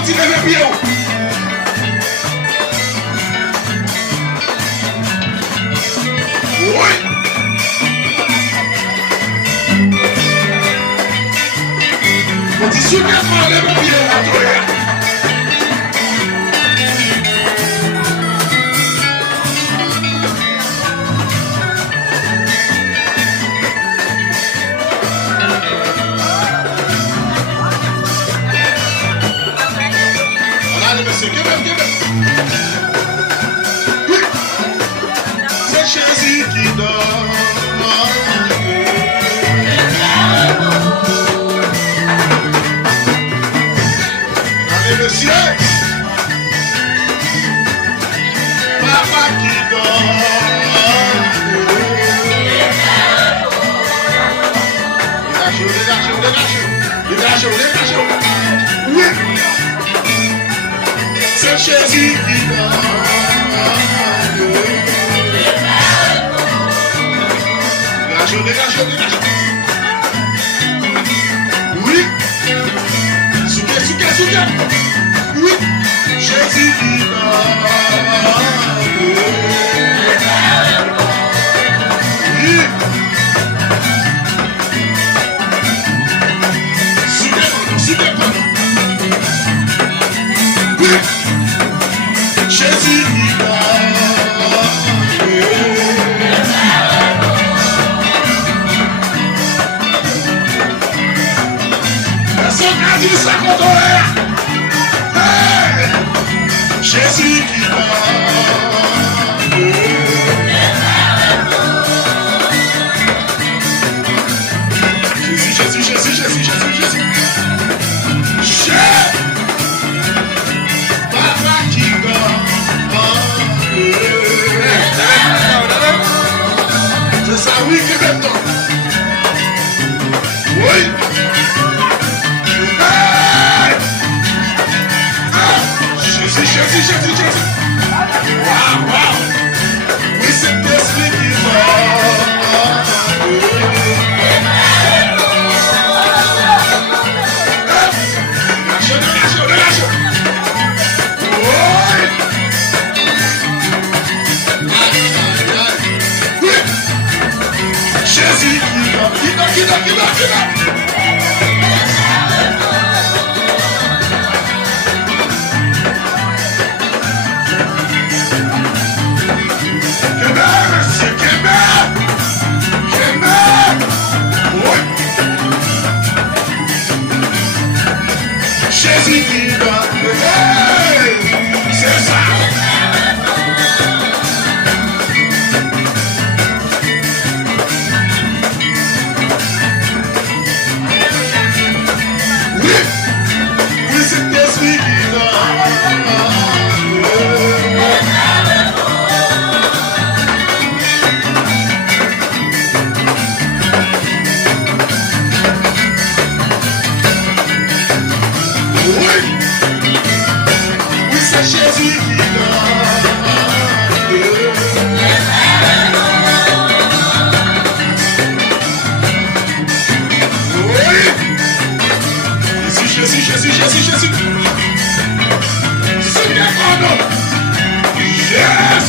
petit lève pied. Oui. Petit soulèvement, lève pied. C'est Jésus qui donne. Allez, monsieur. Papa qui donne. Dégagez. Oui. C'est Jésus qui donne. Dégagez. Oui. Souquet. Oui. Jésus qui donne. Oui. Souquet. Oui. Jésus qui donne. Dit ça qu'on doit. Hey! Jésus qui donne. Jésus. Papa qui donne. C'est ça, oui, que maintenant. Oui. Jésus. Wow.